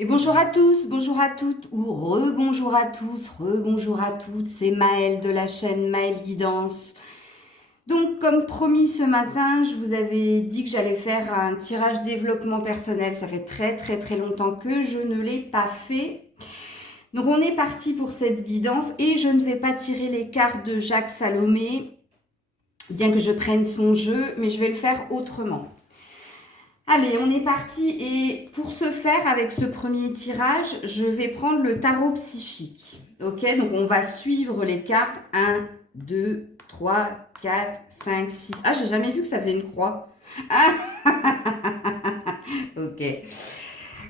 Et bonjour à tous, bonjour à toutes, ou rebonjour à tous, rebonjour à toutes, c'est Maëlle de la chaîne Maëlle Guidance. Donc comme promis ce matin, je vous avais dit que j'allais faire un tirage développement personnel. Ça fait très longtemps que je ne l'ai pas fait. Donc on est parti pour cette guidance et je ne vais pas tirer les cartes de Jacques Salomé, bien que je prenne son jeu, mais je vais le faire autrement. Allez, on est parti et pour ce faire, avec ce premier tirage, je vais prendre le tarot psychique. Ok, donc on va suivre les cartes 1, 2, 3, 4, 5, 6. Ah, j'ai jamais vu que ça faisait une croix. Ah, ok.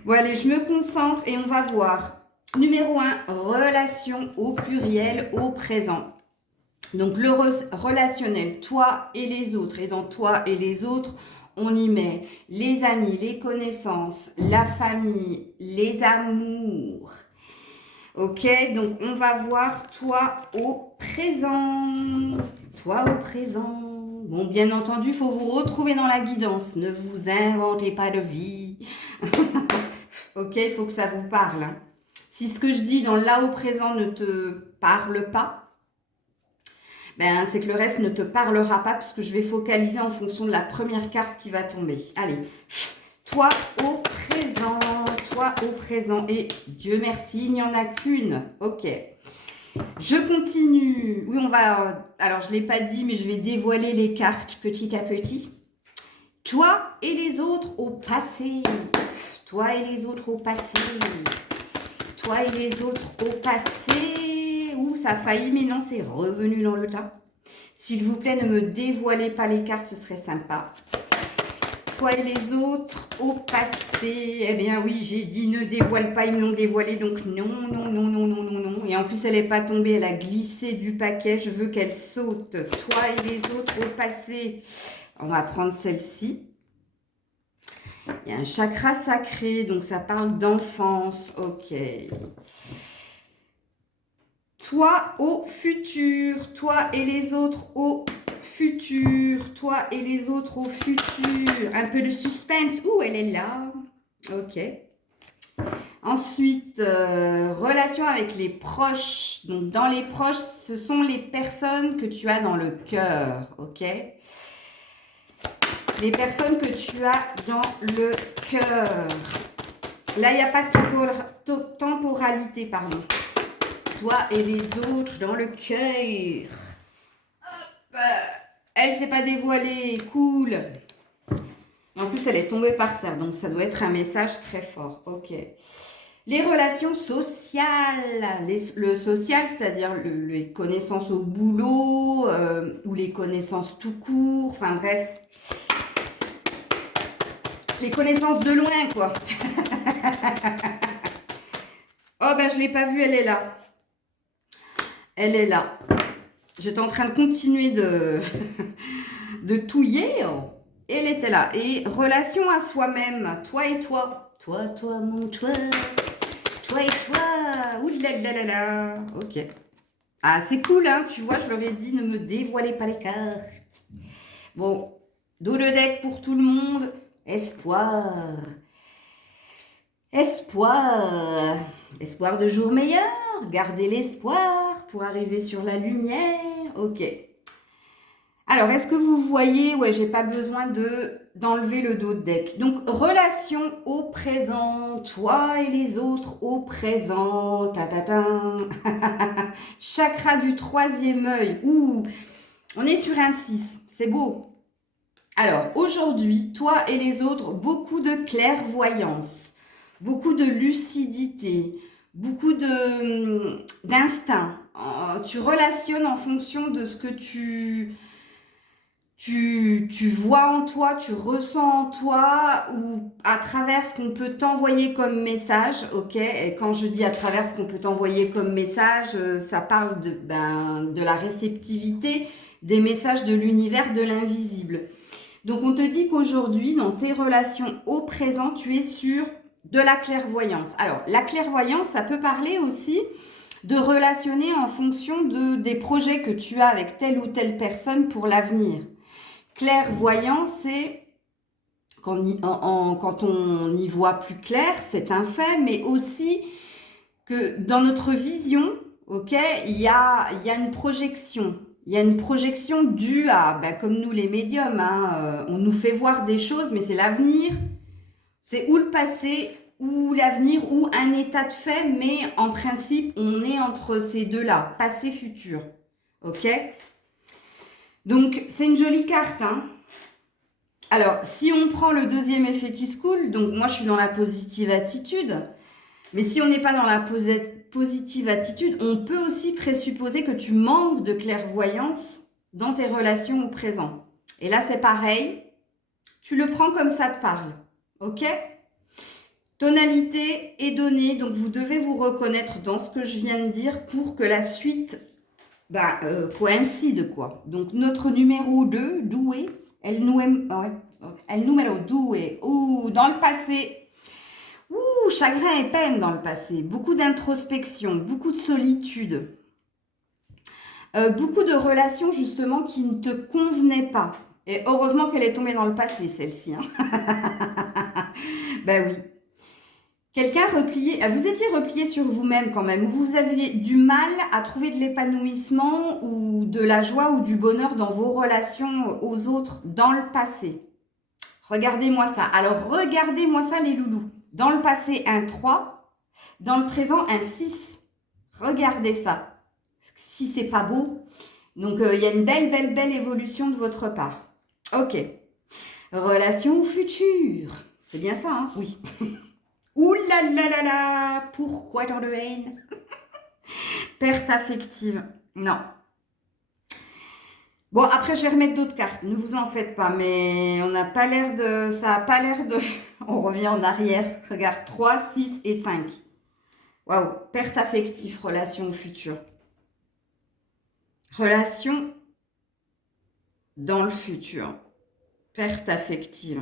Bon, allez, je me concentre et on va voir. Numéro 1, relation au pluriel, au présent. Donc le relationnel, toi et les autres. Et dans toi et les autres, on y met les amis, les connaissances, la famille, les amours. Ok, donc on va voir toi au présent. Toi au présent. Bon, bien entendu, il faut vous retrouver dans la guidance. Ne vous inventez pas de vie. Ok, il faut que ça vous parle. Hein. Si ce que je dis dans là au présent ne te parle pas, ben, c'est que le reste ne te parlera pas puisque je vais focaliser en fonction de la première carte qui va tomber. Allez, toi au présent, toi au présent. Et Dieu merci, il n'y en a qu'une. Ok. Je continue. Oui, on va... Alors, je ne l'ai pas dit, mais je vais dévoiler les cartes petit à petit. Toi et les autres au passé. Toi et les autres au passé. Toi et les autres au passé. Ouh, ça a failli, mais non, c'est revenu dans le tas. S'il vous plaît, ne me dévoilez pas les cartes, ce serait sympa. Toi et les autres au passé. Eh bien oui, j'ai dit ne dévoile pas, ils me l'ont dévoilé, donc non. Et en plus, elle n'est pas tombée, elle a glissé du paquet. Je veux qu'elle saute. Toi et les autres au passé. On va prendre celle-ci. Il y a un chakra sacré, donc ça parle d'enfance. Ok. Toi au futur, toi et les autres au futur, toi et les autres au futur. Un peu de suspense. Ouh, elle est là. Ok. Ensuite, relation avec les proches. Donc, dans les proches, ce sont les personnes que tu as dans le cœur. Ok. Les personnes que tu as dans le cœur. Là, il n'y a pas de temporalité, pardon. Toi et les autres dans le cœur. Elle s'est pas dévoilée, cool. En plus, elle est tombée par terre, donc ça doit être un message très fort. Ok. Les relations sociales. Le social, c'est-à-dire les connaissances au boulot ou les connaissances tout court. Enfin bref. Les connaissances de loin, quoi. Oh, ben je l'ai pas vue, elle est là. Elle est là. J'étais en train de continuer de touiller. Et elle était là. Et relation à soi-même. Toi et toi. Toi, mon toi. Toi et toi. Ouh là là là là. Ok. Ah, c'est cool, hein. Tu vois, je leur ai dit, ne me dévoilez pas les cartes. Bon. Dos de deck pour tout le monde. Espoir. Espoir. Espoir de jour meilleur. Gardez l'espoir pour arriver sur la lumière. Ok. Alors, est-ce que vous voyez, ouais, j'ai pas besoin d'enlever le dos de deck. Donc, relation au présent, toi et les autres au présent. Ta ta ta. Chakra du troisième œil. Ouh, on est sur un 6, c'est beau. Alors, aujourd'hui, toi et les autres, beaucoup de clairvoyance, beaucoup de lucidité, beaucoup d'instinct. Tu relationnes en fonction de ce que tu vois en toi, tu ressens en toi ou à travers ce qu'on peut t'envoyer comme message, ok? Et quand je dis à travers ce qu'on peut t'envoyer comme message, ça parle de la réceptivité des messages de l'univers, de l'invisible. Donc on te dit qu'aujourd'hui, dans tes relations au présent, tu es sur de la clairvoyance. Alors la clairvoyance, ça peut parler aussi de relationner en fonction des projets que tu as avec telle ou telle personne pour l'avenir. Clairvoyant, c'est quand on y voit plus clair, c'est un fait, mais aussi que dans notre vision, ok, il y a une projection. Il y a une projection due à, ben, comme nous les médiums, hein, on nous fait voir des choses, mais c'est l'avenir, c'est ou le passé, ou l'avenir, ou un état de fait, mais en principe, on est entre ces deux-là, passé-futur, ok? Donc, c'est une jolie carte, hein. Alors, si on prend le deuxième effet qui se coule, donc moi je suis dans la positive attitude, mais si on n'est pas dans la positive attitude, on peut aussi présupposer que tu manques de clairvoyance dans tes relations au présent. Et là, c'est pareil, tu le prends comme ça te parle, ok? Tonalité est donnée, donc vous devez vous reconnaître dans ce que je viens de dire pour que la suite coïncide, quoi. Donc, notre numéro 2, doué, el numéro 2, ou dans le passé. Chagrin et peine dans le passé, beaucoup d'introspection, beaucoup de solitude, beaucoup de relations justement qui ne te convenaient pas. Et heureusement qu'elle est tombée dans le passé, celle-ci. Hein. Ben oui. Quelqu'un replié, vous étiez replié sur vous-même quand même, ou vous aviez du mal à trouver de l'épanouissement ou de la joie ou du bonheur dans vos relations aux autres dans le passé. Regardez-moi ça. Alors, regardez-moi ça les loulous. Dans le passé, un 3. Dans le présent, un 6. Regardez ça. Si c'est pas beau. Donc, il y a une belle évolution de votre part. Ok. Relation future. C'est bien ça, hein? Oui. Ouh là là là là. Pourquoi tant de haine? Perte affective. Non. Bon, après, je vais remettre d'autres cartes. Ne vous en faites pas. Mais on n'a pas l'air de... Ça n'a pas l'air de... On revient en arrière. Regarde, 3, 6 et 5. Waouh. Perte affective, relation future. Relation dans le futur. Perte affective.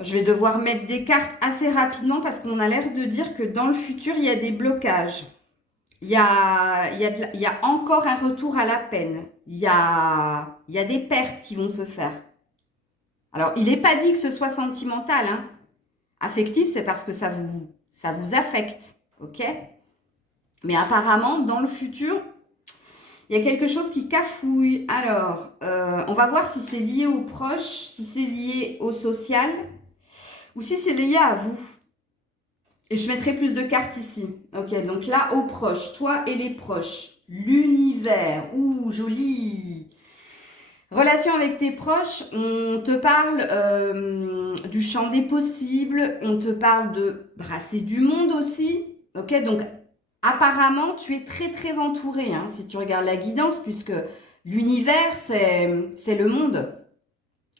Je vais devoir mettre des cartes assez rapidement parce qu'on a l'air de dire que dans le futur, il y a des blocages. Il y a encore un retour à la peine. Il y a des pertes qui vont se faire. Alors, il n'est pas dit que ce soit sentimental. Hein. Affectif, c'est parce que ça vous affecte. Ok? Mais apparemment, dans le futur, il y a quelque chose qui cafouille. Alors, on va voir si c'est lié aux proches, si c'est lié au social ou si c'est lié à vous. Et je mettrai plus de cartes ici. Ok, donc là, aux proches, toi et les proches. L'univers, ouh, joli. Relation avec tes proches, on te parle du champ des possibles, on te parle de brasser du monde aussi. Ok, donc apparemment, tu es très entouré, hein, si tu regardes la guidance, puisque l'univers, c'est le monde.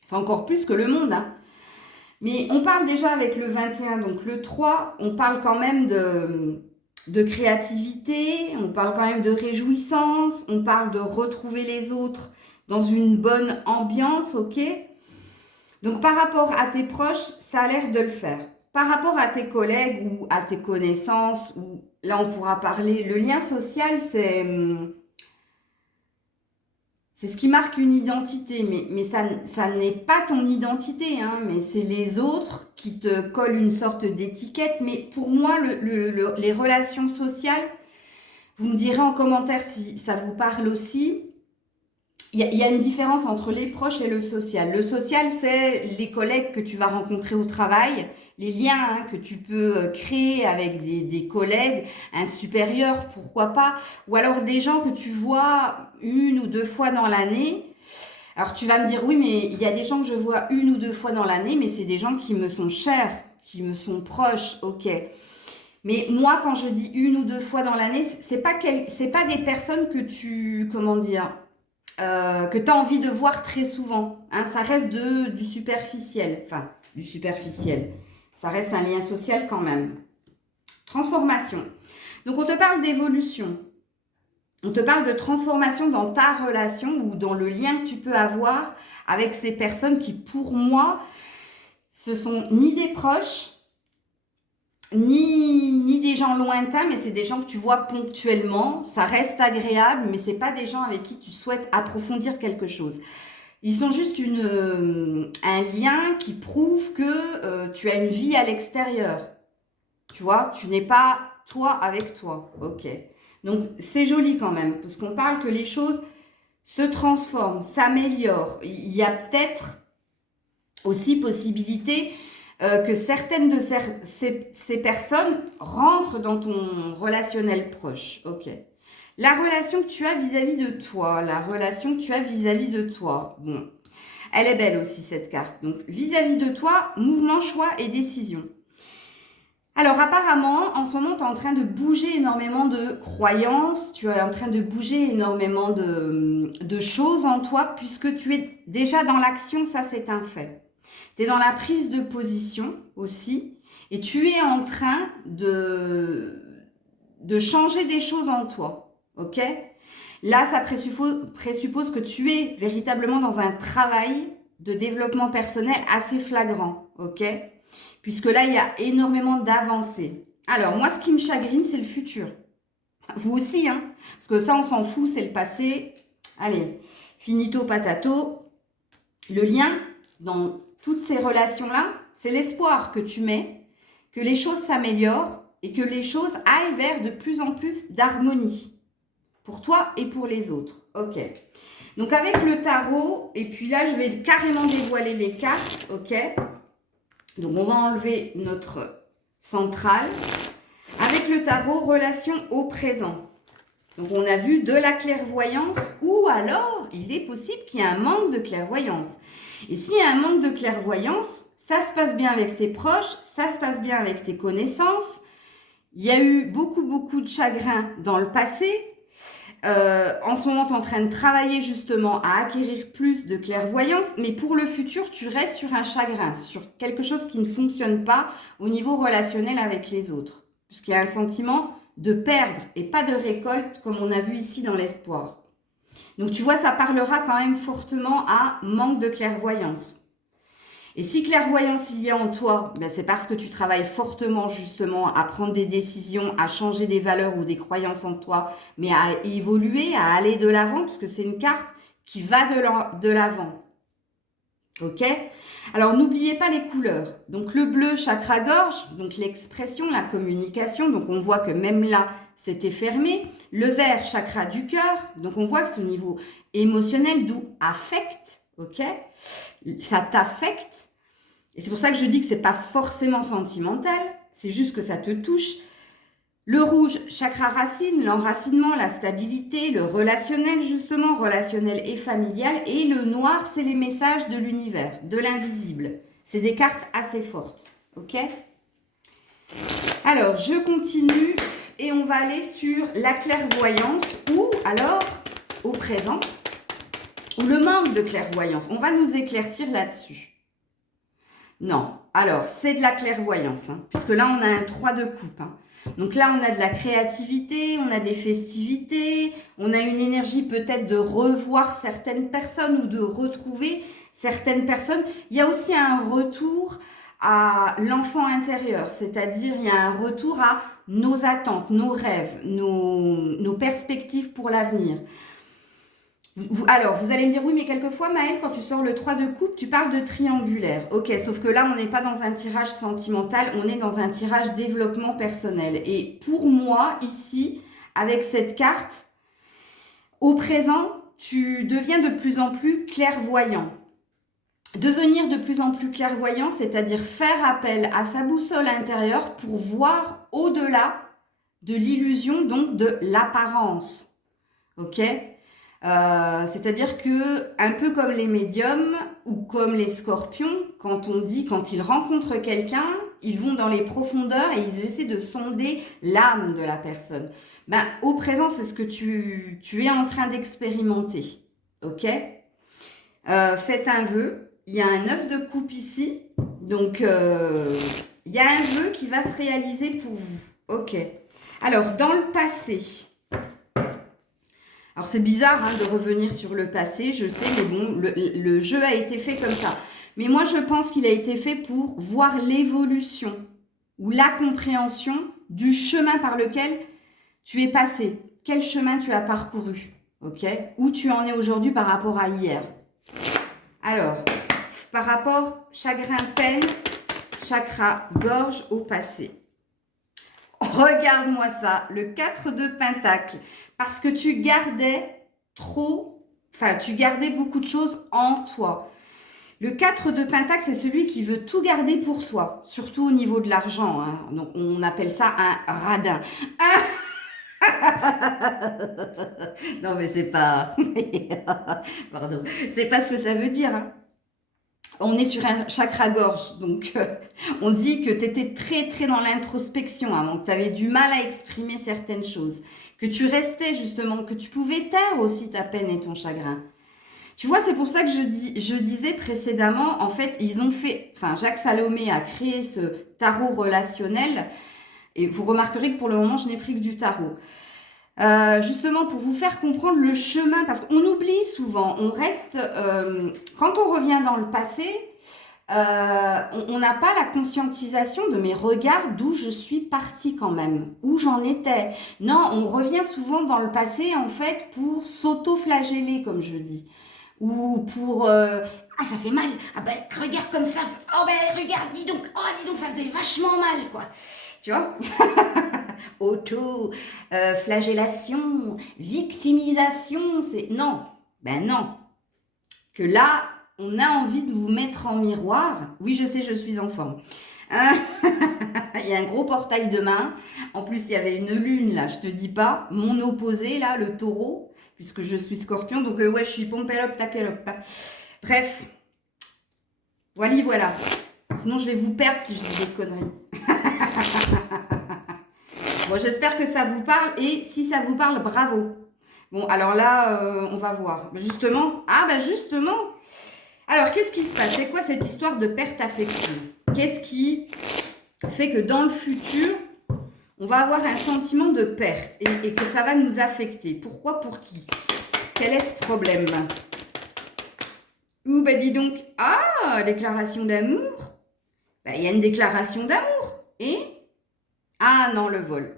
C'est encore plus que le monde, hein. Mais on parle déjà avec le 21, donc le 3, on parle quand même de créativité, on parle quand même de réjouissance, on parle de retrouver les autres dans une bonne ambiance, ok? Donc par rapport à tes proches, ça a l'air de le faire. Par rapport à tes collègues ou à tes connaissances, ou là on pourra parler, le lien social, c'est ce qui marque une identité, mais ça n'est pas ton identité, hein, mais c'est les autres qui te collent une sorte d'étiquette. Mais pour moi, les relations sociales, vous me direz en commentaire si ça vous parle aussi. Il y a une différence entre les proches et le social. Le social, c'est les collègues que tu vas rencontrer au travail, les liens hein, que tu peux créer avec des collègues, un supérieur, pourquoi pas, ou alors des gens que tu vois 1 ou 2 fois dans l'année. Alors tu vas me dire, oui, mais il y a des gens que je vois 1 ou 2 fois dans l'année, mais c'est des gens qui me sont chers, qui me sont proches, ok. Mais moi, quand je dis 1 ou 2 fois dans l'année, c'est pas des personnes que tu, comment dire, que tu as envie de voir très souvent. Hein, ça reste du superficiel. Enfin, du superficiel. Ça reste un lien social quand même. Transformation. Donc, on te parle d'évolution. On te parle de transformation dans ta relation ou dans le lien que tu peux avoir avec ces personnes qui, pour moi, ce sont ni des proches, ni des gens lointains, mais c'est des gens que tu vois ponctuellement. Ça reste agréable, mais ce n'est pas des gens avec qui tu souhaites approfondir quelque chose. Ils sont juste un lien qui prouve que tu as une vie à l'extérieur. Tu vois, tu n'es pas toi avec toi. Ok. Donc, c'est joli quand même, parce qu'on parle que les choses se transforment, s'améliorent. Il y a peut-être aussi possibilité que certaines de ces personnes rentrent dans ton relationnel proche. Ok. La relation que tu as vis-à-vis de toi, la relation que tu as vis-à-vis de toi. Bon, elle est belle aussi cette carte. Donc, vis-à-vis de toi, mouvement, choix et décision. Alors apparemment, en ce moment, tu es en train de bouger énormément de croyances, tu es en train de bouger énormément de choses en toi, puisque tu es déjà dans l'action, ça c'est un fait. Tu es dans la prise de position aussi, et tu es en train de changer des choses en toi, ok? Là, ça présuppose que tu es véritablement dans un travail de développement personnel assez flagrant, ok? Puisque là, il y a énormément d'avancées. Alors, moi, ce qui me chagrine, c'est le futur. Vous aussi, hein? Parce que ça, on s'en fout, c'est le passé. Allez, finito patato. Le lien dans toutes ces relations-là, c'est l'espoir que tu mets, que les choses s'améliorent et que les choses aillent vers de plus en plus d'harmonie. Pour toi et pour les autres. Ok. Donc, avec le tarot, et puis là, je vais carrément dévoiler les cartes, ok? Donc, on va enlever notre centrale. Avec le tarot, relation au présent. Donc, on a vu de la clairvoyance ou alors, il est possible qu'il y ait un manque de clairvoyance. Et s'il y a un manque de clairvoyance, ça se passe bien avec tes proches, ça se passe bien avec tes connaissances. Il y a eu beaucoup de chagrin dans le passé. En ce moment, tu es en train de travailler justement à acquérir plus de clairvoyance, mais pour le futur, tu restes sur un chagrin, sur quelque chose qui ne fonctionne pas au niveau relationnel avec les autres. Puisqu'il y a un sentiment de perdre et pas de récolte, comme on a vu ici dans l'espoir. Donc tu vois, ça parlera quand même fortement à manque de clairvoyance. Et si clairvoyance il y a en toi, ben c'est parce que tu travailles fortement justement à prendre des décisions, à changer des valeurs ou des croyances en toi, mais à évoluer, à aller de l'avant, parce que c'est une carte qui va de l'avant. Ok? Alors n'oubliez pas les couleurs. Donc le bleu, chakra-gorge, donc l'expression, la communication, donc on voit que même là, c'était fermé. Le vert, chakra du cœur, donc on voit que c'est au niveau émotionnel, d'où affect, ok? Ça t'affecte. Et c'est pour ça que je dis que c'est pas forcément sentimental, c'est juste que ça te touche. Le rouge, chakra racine, l'enracinement, la stabilité, le relationnel justement, relationnel et familial. Et le noir, c'est les messages de l'univers, de l'invisible. C'est des cartes assez fortes, ok? Alors, je continue et on va aller sur la clairvoyance ou alors au présent, ou le manque de clairvoyance. On va nous éclaircir là-dessus. Non, alors c'est de la clairvoyance, hein, puisque là on a un 3 de coupe. Hein. Donc là on a de la créativité, on a des festivités, on a une énergie peut-être de revoir certaines personnes ou de retrouver certaines personnes. Il y a aussi un retour à l'enfant intérieur, c'est-à-dire il y a un retour à nos attentes, nos rêves, nos perspectives pour l'avenir. Alors, vous allez me dire, oui, mais quelquefois, Maëlle, quand tu sors le 3 de coupe, tu parles de triangulaire. Ok, sauf que là, on n'est pas dans un tirage sentimental, on est dans un tirage développement personnel. Et pour moi, ici, avec cette carte, au présent, tu deviens de plus en plus clairvoyant. Devenir de plus en plus clairvoyant, c'est-à-dire faire appel à sa boussole intérieure pour voir au-delà de l'illusion, donc de l'apparence. Ok ? C'est-à-dire que, un peu comme les médiums ou comme les scorpions, quand ils rencontrent quelqu'un, ils vont dans les profondeurs et ils essaient de sonder l'âme de la personne. Ben, au présent, c'est ce que tu es en train d'expérimenter. Ok? Faites un vœu. Il y a un 9 de coupe ici. Donc, il y a un vœu qui va se réaliser pour vous. Ok. Alors, dans le passé... Alors, c'est bizarre hein, de revenir sur le passé, je sais, mais bon, le jeu a été fait comme ça. Mais moi, je pense qu'il a été fait pour voir l'évolution ou la compréhension du chemin par lequel tu es passé. Quel chemin tu as parcouru, ok? Où tu en es aujourd'hui par rapport à hier. Alors, par rapport chagrin, peine, chakra, gorge au passé. Regarde-moi ça, le 4 de Pentacle. Parce que tu gardais tu gardais beaucoup de choses en toi. Le 4 de Pentacle, c'est celui qui veut tout garder pour soi, surtout au niveau de l'argent. Hein. Donc, on appelle ça un radin. Non, mais c'est pas... Pardon. C'est pas ce que ça veut dire. Hein. On est sur un chakra-gorge, donc on dit que tu étais très très dans l'introspection avant, que tu avais du mal à exprimer certaines choses, que tu restais justement, que tu pouvais taire aussi ta peine et ton chagrin. Tu vois, c'est pour ça que je disais précédemment, en fait, Jacques Salomé a créé ce tarot relationnel, et vous remarquerez que pour le moment, je n'ai pris que du tarot. Justement pour vous faire comprendre le chemin, parce qu'on oublie souvent, on reste, quand on revient dans le passé, on n'a pas la conscientisation de mes regards d'où je suis partie quand même, où j'en étais. Non, on revient souvent dans le passé en fait pour s'auto-flageller comme je dis, ou pour ah ça fait mal, ah ben regarde comme ça, oh ben regarde, dis donc ça faisait vachement mal quoi, tu vois. Flagellation, victimisation, c'est non, ben non. Que là, on a envie de vous mettre en miroir. Oui, je sais, je suis en forme. Il y a un gros portail demain. En plus, il y avait une lune là, je te dis pas. Mon opposé là, le taureau, puisque je suis scorpion. Donc ouais, je suis pompélope, tapelope. Bref, voilà. Sinon, je vais vous perdre si je dis des conneries. Bon, j'espère que ça vous parle et si ça vous parle, bravo. Bon, alors là, on va voir. Justement, alors qu'est-ce qui se passe? C'est quoi cette histoire de perte affective? Qu'est-ce qui fait que dans le futur, on va avoir un sentiment de perte et que ça va nous affecter? Pourquoi? Pour qui? Quel est ce problème? Ouh, bah dis donc, déclaration d'amour. Bah, il y a une déclaration d'amour. Et ah non, le vol.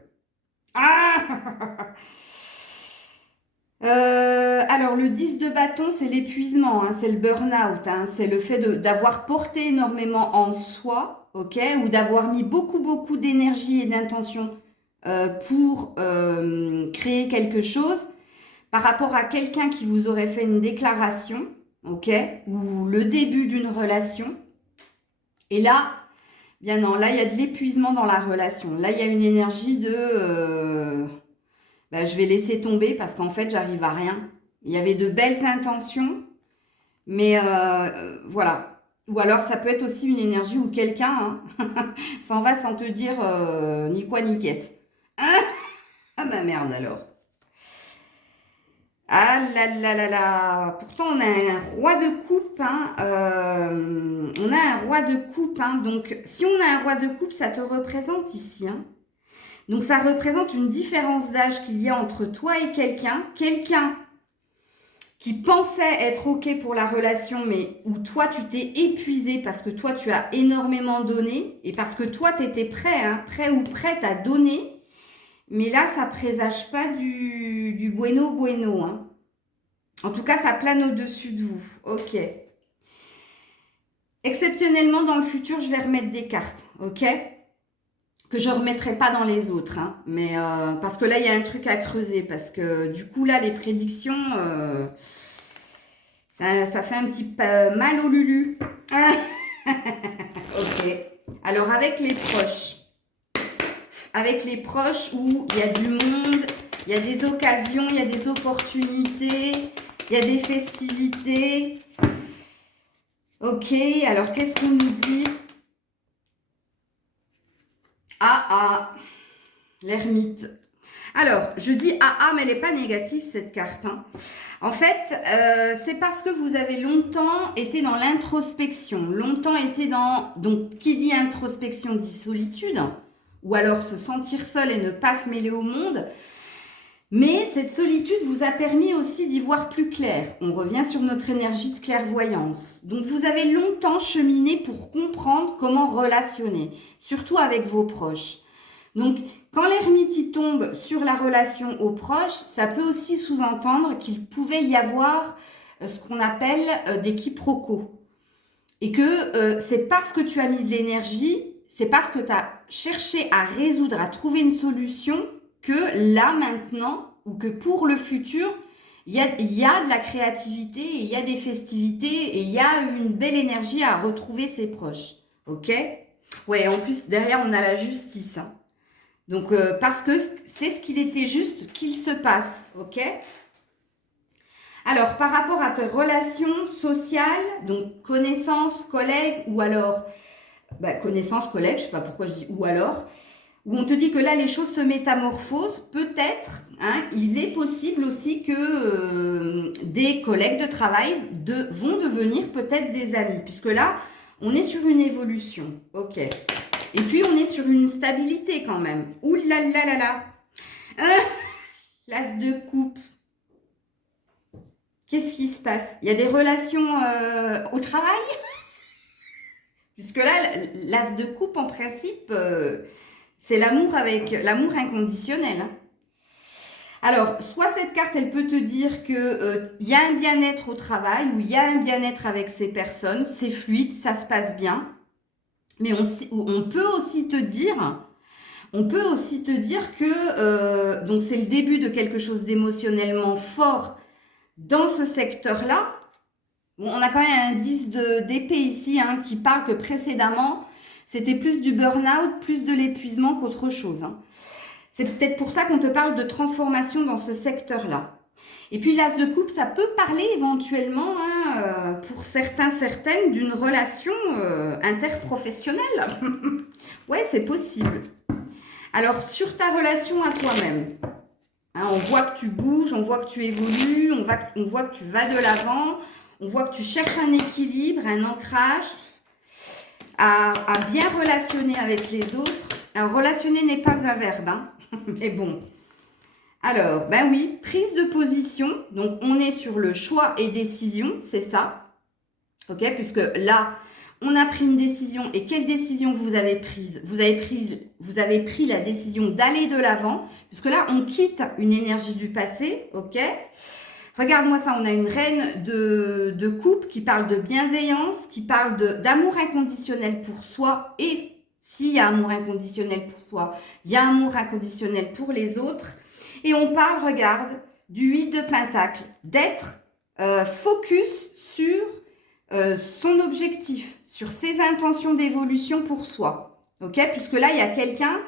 Alors, le 10 de bâton, c'est l'épuisement, hein, c'est le burn-out, hein, c'est le fait d'avoir porté énormément en soi, ok, ou d'avoir mis beaucoup d'énergie et d'intention pour créer quelque chose par rapport à quelqu'un qui vous aurait fait une déclaration, ok, ou le début d'une relation. Et là, bien non, là, il y a de l'épuisement dans la relation. Là, il y a une énergie de... je vais laisser tomber parce qu'en fait, j'arrive à rien. Il y avait de belles intentions, mais voilà. Ou alors, ça peut être aussi une énergie où quelqu'un s'en va sans te dire ni quoi ni qu'est-ce. Ah bah merde alors. Ah là là là là. Pourtant, on a un roi de coupe. On a un roi de coupe. Donc, si on a un roi de coupe, ça te représente ici. Donc, ça représente une différence d'âge qu'il y a entre toi et quelqu'un. Quelqu'un qui pensait être OK pour la relation, mais où toi, tu t'es épuisé parce que toi, tu as énormément donné et parce que toi, tu étais prêt ou prête à donner. Mais là, ça présage pas du bueno. En tout cas, ça plane au-dessus de vous. Ok. Exceptionnellement, dans le futur, je vais remettre des cartes. Ok. Que je ne remettrai pas dans les autres. Mais parce que là, il y a un truc à creuser. Parce que du coup, là, les prédictions, ça fait un petit peu mal au lulu. Ok. Alors, avec les proches. Avec les proches où il y a du monde, il y a des occasions, il y a des opportunités, il y a des festivités. Ok, alors qu'est-ce qu'on nous dit? L'ermite. Alors, je dis mais elle n'est pas négative cette carte. En fait, c'est parce que vous avez longtemps été dans l'introspection, longtemps été dans... Donc, qui dit introspection dit solitude, ou alors se sentir seul et ne pas se mêler au monde. Mais cette solitude vous a permis aussi d'y voir plus clair. On revient sur notre énergie de clairvoyance. Donc, vous avez longtemps cheminé pour comprendre comment relationner, surtout avec vos proches. Donc, quand l'ermite y tombe sur la relation aux proches, ça peut aussi sous-entendre qu'il pouvait y avoir ce qu'on appelle des quiproquos. Et que c'est parce que tu as mis de l'énergie, c'est parce que tu as cherché à résoudre, à trouver une solution, que là maintenant, ou que pour le futur, il y a de la créativité, il y a des festivités, et il y a une belle énergie à retrouver ses proches. Ok? Ouais, en plus, derrière, on a la justice. Hein. Donc, parce que c'est ce qu'il était juste qu'il se passe. Ok? Alors, par rapport à tes relations sociales, donc connaissances, collègues, ou alors, connaissances, collègues, je ne sais pas pourquoi je dis ou alors, où on te dit que là, les choses se métamorphosent, peut-être, hein, il est possible aussi que des collègues de travail vont devenir peut-être des amis, puisque là, on est sur une évolution, ok. Et puis, on est sur une stabilité quand même. Ouh là là là là. L'as de coupe. Qu'est-ce qui se passe? Il y a des relations au travail? Puisque là, l'as de coupe, en principe, c'est l'amour inconditionnel. Hein. Alors, soit cette carte, elle peut te dire que y a un bien-être au travail, ou il y a un bien-être avec ces personnes, c'est fluide, ça se passe bien. Mais on peut aussi te dire que donc c'est le début de quelque chose d'émotionnellement fort dans ce secteur-là. Bon, on a quand même un indice d'épée ici hein, qui parle que précédemment, c'était plus du burn-out, plus de l'épuisement qu'autre chose. Hein. C'est peut-être pour ça qu'on te parle de transformation dans ce secteur-là. Et puis l'as de coupe, ça peut parler éventuellement, hein, pour certains, certaines, d'une relation interprofessionnelle. Ouais, c'est possible. Alors, sur ta relation à toi-même, hein, on voit que tu bouges, on voit que tu évolues, on voit que tu vas de l'avant, on voit que tu cherches un équilibre, un ancrage, à bien relationner avec les autres. Alors, relationner n'est pas un verbe, hein, mais bon. Alors, ben oui, prise de position. Donc, on est sur le choix et décision, c'est ça. Ok, puisque là, on a pris une décision. Et quelle décision vous avez prise? Vous avez pris la décision d'aller de l'avant, puisque là, on quitte une énergie du passé. Ok. Regarde-moi ça, on a une reine de coupe qui parle de bienveillance, qui parle d'amour inconditionnel pour soi. Et s'il y a amour inconditionnel pour soi, il y a amour inconditionnel pour les autres. Et on parle, regarde, du 8 de Pentacle, d'être focus sur son objectif, sur ses intentions d'évolution pour soi. Ok? Puisque là, il y a quelqu'un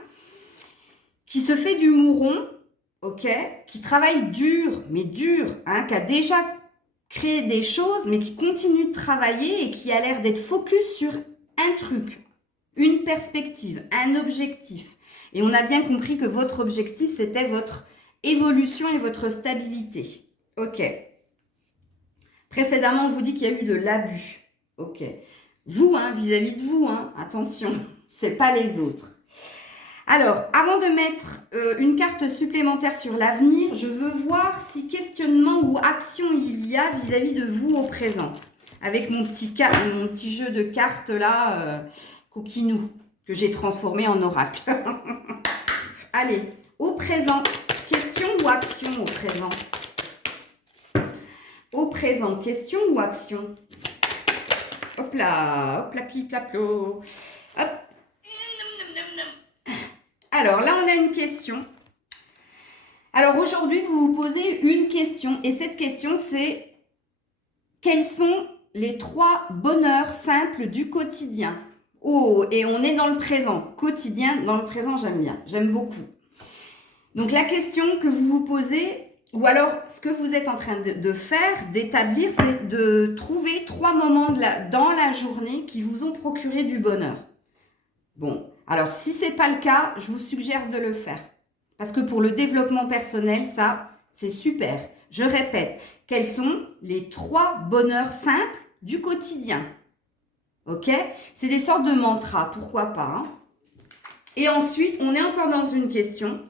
qui se fait du mouron, ok? Qui travaille dur, mais dur, hein, qui a déjà créé des choses, mais qui continue de travailler et qui a l'air d'être focus sur un truc, une perspective, un objectif. Et on a bien compris que votre objectif, c'était votre évolution et votre stabilité. Ok. Précédemment, on vous dit qu'il y a eu de l'abus. Ok. Vous, hein, vis-à-vis de vous, hein, attention, c'est pas les autres. Alors, avant de mettre une carte supplémentaire sur l'avenir, je veux voir si questionnement ou action il y a vis-à-vis de vous au présent. Avec mon petit jeu de cartes là, coquinou, que j'ai transformé en oracle. Allez, au présent. Question ou action au présent? Au présent, question ou action? Hop là, pli-plaplo. Hop. Alors là, on a une question. Alors aujourd'hui, vous vous posez une question. Et cette question, c'est: quels sont les 3 bonheurs simples du quotidien? Oh, et on est dans le présent. Quotidien, dans le présent, j'aime bien. J'aime beaucoup. Donc la question que vous vous posez, ou alors ce que vous êtes en train de faire, d'établir, c'est de trouver 3 moments dans la journée qui vous ont procuré du bonheur. Bon, alors si ce n'est pas le cas, je vous suggère de le faire. Parce que pour le développement personnel, ça, c'est super. Je répète, quels sont les 3 bonheurs simples du quotidien? Ok? C'est des sortes de mantras, pourquoi pas, hein? Et ensuite, on est encore dans une question.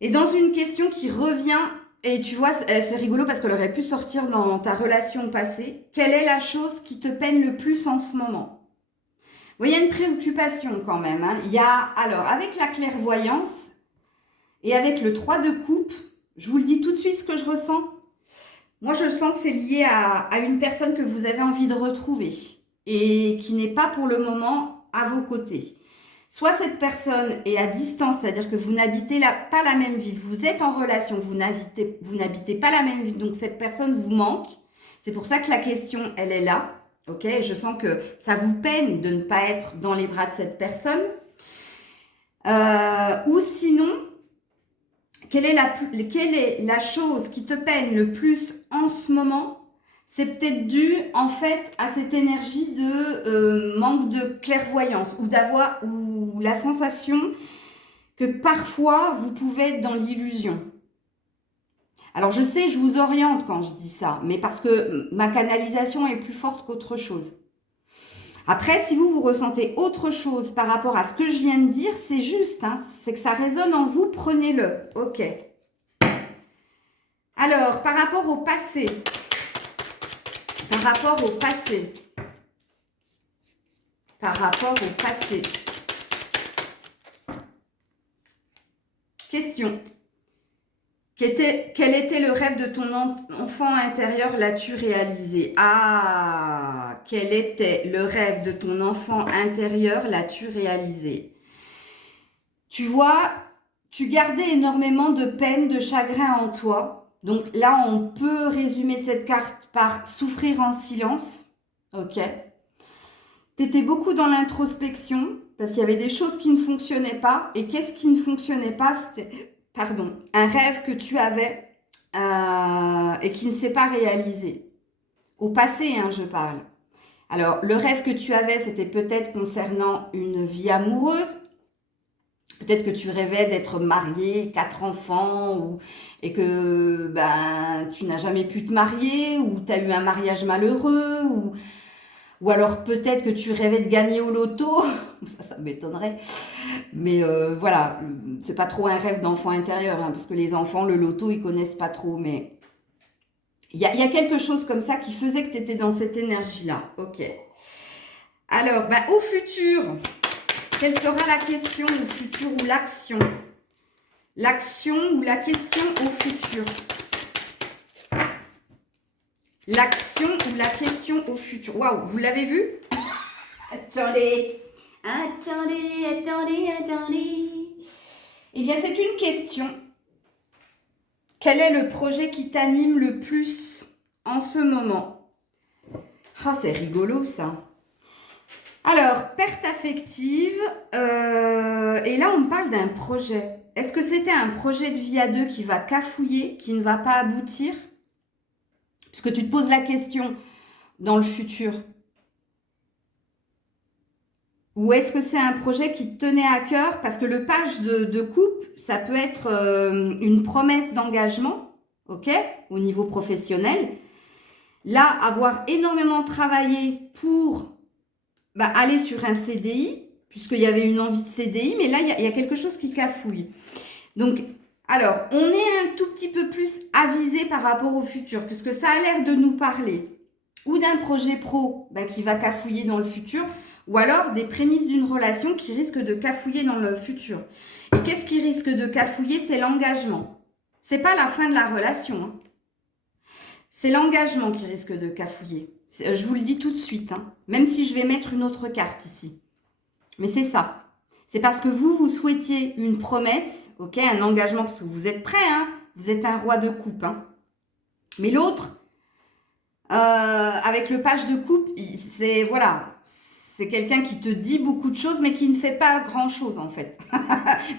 Et dans une question qui revient, et tu vois, c'est rigolo parce qu'elle aurait pu sortir dans ta relation passée. Quelle est la chose qui te peine le plus en ce moment? Bon, il y a une préoccupation quand même. Hein. Il y a, alors, avec la clairvoyance et avec le 3 de coupe, je vous le dis tout de suite ce que je ressens. Moi, je sens que c'est lié à une personne que vous avez envie de retrouver et qui n'est pas pour le moment à vos côtés. Soit cette personne est à distance, c'est-à-dire que vous n'habitez pas la même ville, vous êtes en relation, vous n'habitez pas la même ville, donc cette personne vous manque. C'est pour ça que la question, elle est là. Ok, je sens que ça vous peine de ne pas être dans les bras de cette personne. Ou sinon, quelle est la chose qui te peine le plus en ce moment? C'est peut-être dû en fait à cette énergie de manque de clairvoyance ou la sensation que parfois vous pouvez être dans l'illusion. Alors je sais, je vous oriente quand je dis ça, mais parce que ma canalisation est plus forte qu'autre chose. Après, si vous ressentez autre chose par rapport à ce que je viens de dire, c'est juste, hein, c'est que ça résonne en vous, prenez-le. Ok. Alors, par rapport au passé, question. Quel était le rêve de ton enfant intérieur, l'as-tu réalisé? Ah, quel était le rêve de ton enfant intérieur, l'as-tu réalisé? Tu vois, tu gardais énormément de peine, de chagrin en toi. Donc là, on peut résumer cette carte par souffrir en silence. Ok. Tu étais beaucoup dans l'introspection parce qu'il y avait des choses qui ne fonctionnaient pas. Et qu'est-ce qui ne fonctionnait pas? C'était, un rêve que tu avais et qui ne s'est pas réalisé. Au passé, hein, je parle. Alors, le rêve que tu avais, c'était peut-être concernant une vie amoureuse. Peut-être que tu rêvais d'être marié, 4 enfants, et que tu n'as jamais pu te marier, ou tu as eu un mariage malheureux, ou alors peut-être que tu rêvais de gagner au loto. Ça m'étonnerait. Mais voilà, c'est pas trop un rêve d'enfant intérieur, hein, parce que les enfants, le loto, ils connaissent pas trop. Mais il y a quelque chose comme ça qui faisait que tu étais dans cette énergie-là. Ok. Alors, au futur, quelle sera la question au futur ou l'action? L'action ou la question au futur? L'action ou la question au futur? Waouh, vous l'avez vu? Attendez. Eh bien, c'est une question. Quel est le projet qui t'anime le plus en ce moment? Ah, c'est rigolo ça. Alors, perte affective, et là on me parle d'un projet. Est-ce que c'était un projet de vie à deux qui va cafouiller, qui ne va pas aboutir? Puisque tu te poses la question dans le futur. Ou est-ce que c'est un projet qui te tenait à cœur? Parce que le page de coupe, ça peut être une promesse d'engagement, ok, au niveau professionnel. Là, avoir énormément travaillé pour aller sur un CDI, puisqu'il y avait une envie de CDI, mais là, il y a quelque chose qui cafouille. Donc, alors, on est un tout petit peu plus avisé par rapport au futur, puisque ça a l'air de nous parler ou d'un projet pro qui va cafouiller dans le futur, ou alors des prémices d'une relation qui risque de cafouiller dans le futur. Et qu'est-ce qui risque de cafouiller? C'est l'engagement. C'est pas la fin de la relation, hein. C'est l'engagement qui risque de cafouiller. Je vous le dis tout de suite, hein, même si je vais mettre une autre carte ici. Mais c'est ça. C'est parce que vous souhaitiez une promesse, ok, un engagement, parce que vous êtes prêt, hein, vous êtes un roi de coupe. Hein. Mais l'autre, avec le page de coupe, c'est quelqu'un qui te dit beaucoup de choses, mais qui ne fait pas grand-chose en fait.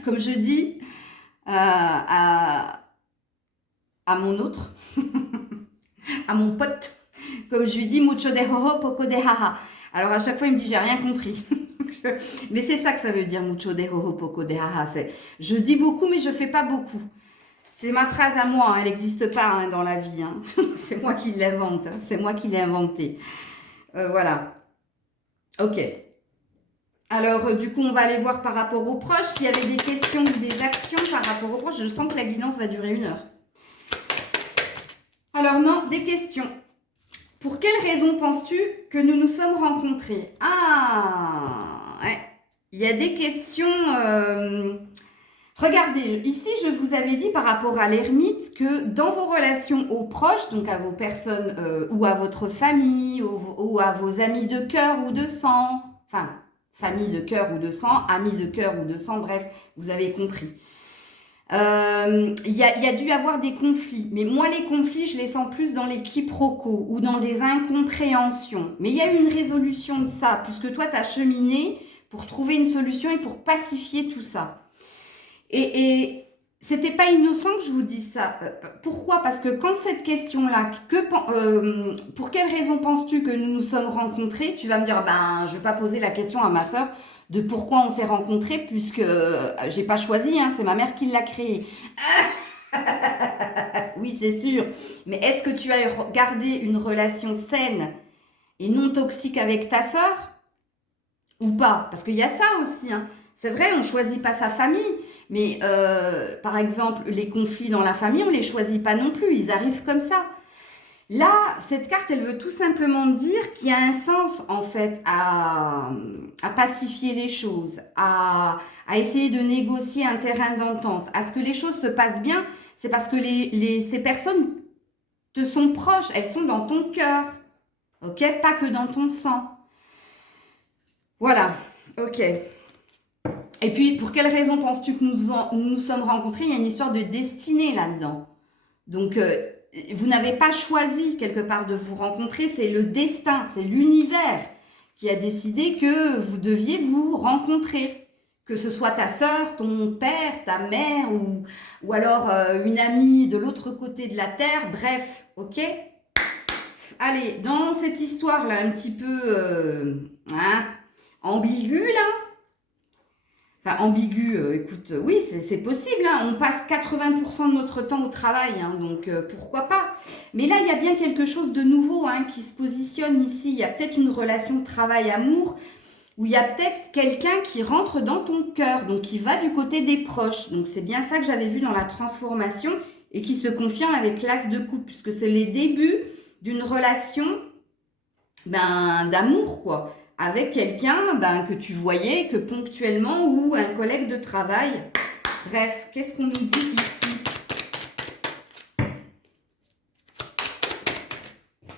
Comme je dis à mon autre, à mon pote, comme je lui dis mucho de hoho, poco de haha. Alors à chaque fois il me dit j'ai rien compris. Mais c'est ça que ça veut dire mucho de hoho, poco de haha. Je dis beaucoup mais je fais pas beaucoup. C'est ma phrase à moi, hein, elle n'existe pas hein, dans la vie. Hein. C'est moi qui l'invente, hein, c'est moi qui l'ai inventée. Voilà. Ok. Alors du coup on va aller voir par rapport aux proches. S'il y avait des questions ou des actions par rapport aux proches, je sens que la guidance va durer 1 heure. Alors non, des questions. Pour quelle raison penses-tu que nous nous sommes rencontrés? Ah, ouais. Il y a des questions. Regardez, ici, je vous avais dit par rapport à l'ermite que dans vos relations aux proches, donc à vos personnes ou à votre famille ou à vos amis de cœur ou de sang, enfin, famille de cœur ou de sang, amis de cœur ou de sang, bref, vous avez compris. Y a dû avoir des conflits, mais moi les conflits je les sens plus dans les quiproquos ou dans des incompréhensions, mais il y a eu une résolution de ça puisque toi tu as cheminé pour trouver une solution et pour pacifier tout ça et c'était pas innocent que je vous dise ça. Pourquoi? Parce que quand cette question-là, pour quelle raison penses-tu que nous nous sommes rencontrés? Tu vas me dire, ben, je vais pas poser la question à ma sœur de pourquoi on s'est rencontrés, puisque j'ai pas choisi, hein, c'est ma mère qui l'a créé. Oui, c'est sûr. Mais est-ce que tu as gardé une relation saine et non toxique avec ta sœur ou pas? Parce qu'il y a ça aussi, hein. C'est vrai, on choisit pas sa famille, mais par exemple, les conflits dans la famille, on les choisit pas non plus, ils arrivent comme ça. Là, cette carte, elle veut tout simplement dire qu'il y a un sens, en fait, à pacifier les choses, à essayer de négocier un terrain d'entente, à ce que les choses se passent bien. C'est parce que ces personnes te sont proches, elles sont dans ton cœur, ok? Pas que dans ton sang. Voilà, ok. Et puis, pour quelle raison penses-tu que nous sommes rencontrés? Il y a une histoire de destinée là-dedans. Donc, vous n'avez pas choisi quelque part de vous rencontrer, c'est le destin, c'est l'univers qui a décidé que vous deviez vous rencontrer. Que ce soit ta sœur, ton père, ta mère ou alors une amie de l'autre côté de la terre, bref, ok? Allez, dans cette histoire-là, un petit peu ambiguë, là, enfin, ambigu, écoute, oui, c'est possible, hein. On passe 80% de notre temps au travail, hein, donc pourquoi pas. Mais là, il y a bien quelque chose de nouveau hein, qui se positionne ici. Il y a peut-être une relation travail-amour, où il y a peut-être quelqu'un qui rentre dans ton cœur, donc qui va du côté des proches. Donc c'est bien ça que j'avais vu dans la transformation, et qui se confirme avec l'as de coupe, puisque c'est les débuts d'une relation d'amour, quoi. Avec quelqu'un que tu voyais que ponctuellement ou un collègue de travail. Bref, qu'est-ce qu'on nous dit ici?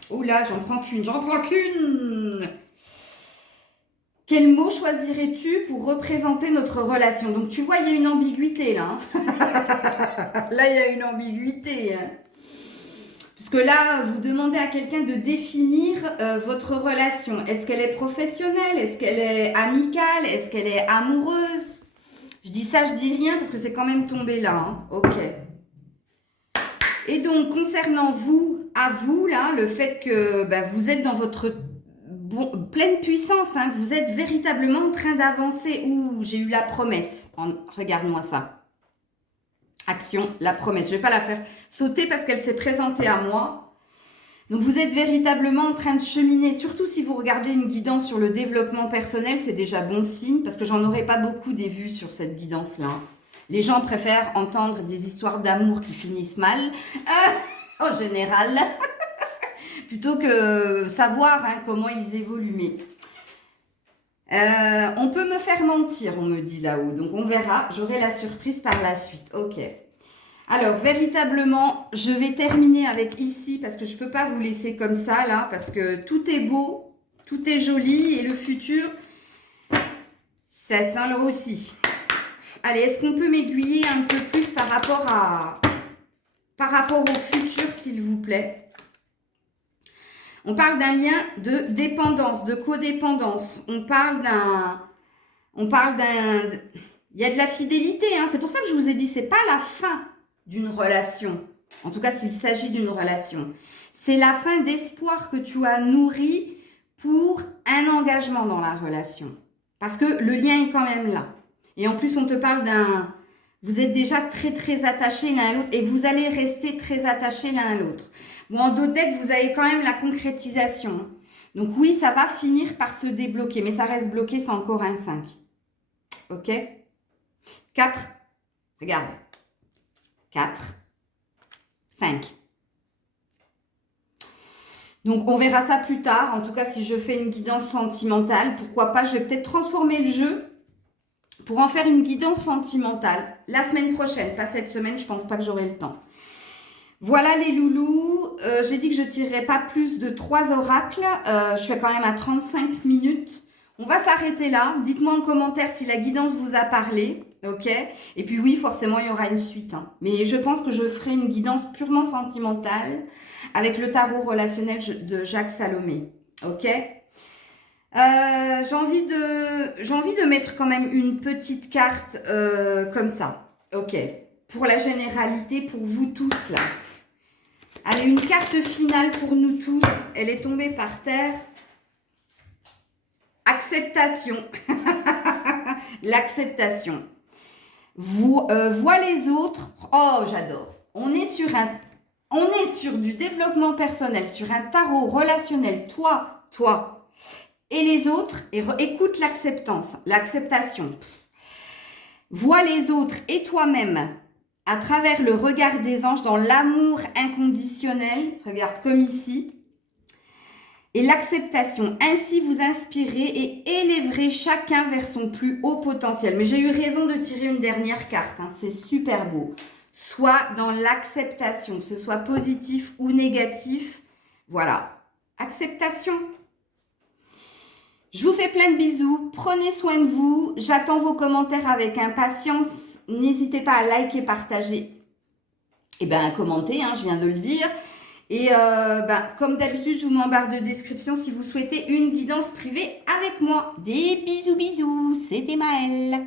Oh là, j'en prends qu'une. Quel mot choisirais-tu pour représenter notre relation? Donc tu vois, il y a une ambiguïté là. Hein. Là, il y a une ambiguïté. Hein. Parce que là, vous demandez à quelqu'un de définir votre relation. Est-ce qu'elle est professionnelle? Est-ce qu'elle est amicale? Est-ce qu'elle est amoureuse? Je dis ça, je dis rien parce que c'est quand même tombé là. Hein. Ok. Et donc, concernant vous, à vous, là, le fait que vous êtes dans votre pleine puissance, hein, vous êtes véritablement en train d'avancer. Ouh, j'ai eu la promesse. Regarde-moi ça. Action, la promesse. Je ne vais pas la faire sauter parce qu'elle s'est présentée à moi. Donc, vous êtes véritablement en train de cheminer. Surtout si vous regardez une guidance sur le développement personnel, c'est déjà bon signe parce que j'en aurais pas beaucoup des vues sur cette guidance-là. Les gens préfèrent entendre des histoires d'amour qui finissent mal, en général, plutôt que savoir hein, comment ils évoluent. Mais on peut me faire mentir, on me dit là-haut. Donc, on verra. J'aurai la surprise par la suite. Ok. Alors, véritablement, je vais terminer avec ici parce que je ne peux pas vous laisser comme ça, là, parce que tout est beau, tout est joli et le futur, ça sent le aussi. Allez, est-ce qu'on peut m'aiguiller un peu plus par rapport au futur, s'il vous plaît? On parle d'un lien de dépendance, de codépendance. On parle il y a de la fidélité. Hein. C'est pour ça que je vous ai dit, c'est pas la fin d'une relation. En tout cas, s'il s'agit d'une relation. C'est la fin d'espoir que tu as nourri pour un engagement dans la relation. Parce que le lien est quand même là. Et en plus, on te parle vous êtes déjà très, très attachés l'un à l'autre et vous allez rester très attachés l'un à l'autre. Bon, en dos de tête, vous avez quand même la concrétisation. Donc oui, ça va finir par se débloquer, mais ça reste bloqué, c'est encore un 5. Ok? 4. Regarde. 4. 5. Donc, on verra ça plus tard. En tout cas, si je fais une guidance sentimentale, pourquoi pas, je vais peut-être transformer le jeu. pour en faire une guidance sentimentale. La semaine prochaine, pas cette semaine, je pense pas que j'aurai le temps. Voilà les loulous, j'ai dit que je ne tirerais pas plus de 3 oracles, je suis quand même à 35 minutes. On va s'arrêter là, dites-moi en commentaire si la guidance vous a parlé, ok? Et puis oui, forcément, il y aura une suite, hein. Mais je pense que je ferai une guidance purement sentimentale avec le tarot relationnel de Jacques Salomé, ok? J'ai envie de mettre quand même une petite carte comme ça, ok? Pour la généralité, pour vous tous là. Allez, une carte finale pour nous tous. Elle est tombée par terre. Acceptation. L'acceptation. Vois les autres. Oh, j'adore. On est sur du développement personnel, sur un tarot relationnel. Toi et les autres. Et écoute l'acceptation. Vois les autres et toi-même à travers le regard des anges dans l'amour inconditionnel, regarde comme ici, et l'acceptation. Ainsi vous inspirez et élèverez chacun vers son plus haut potentiel. Mais j'ai eu raison de tirer une dernière carte, hein, c'est super beau. Soit dans l'acceptation, que ce soit positif ou négatif, voilà, acceptation. Je vous fais plein de bisous, prenez soin de vous, j'attends vos commentaires avec impatience. N'hésitez pas à liker, partager et commenter, hein, je viens de le dire. Et comme d'habitude, je vous mets en barre de description si vous souhaitez une guidance privée avec moi. Des bisous, c'était Maëlle.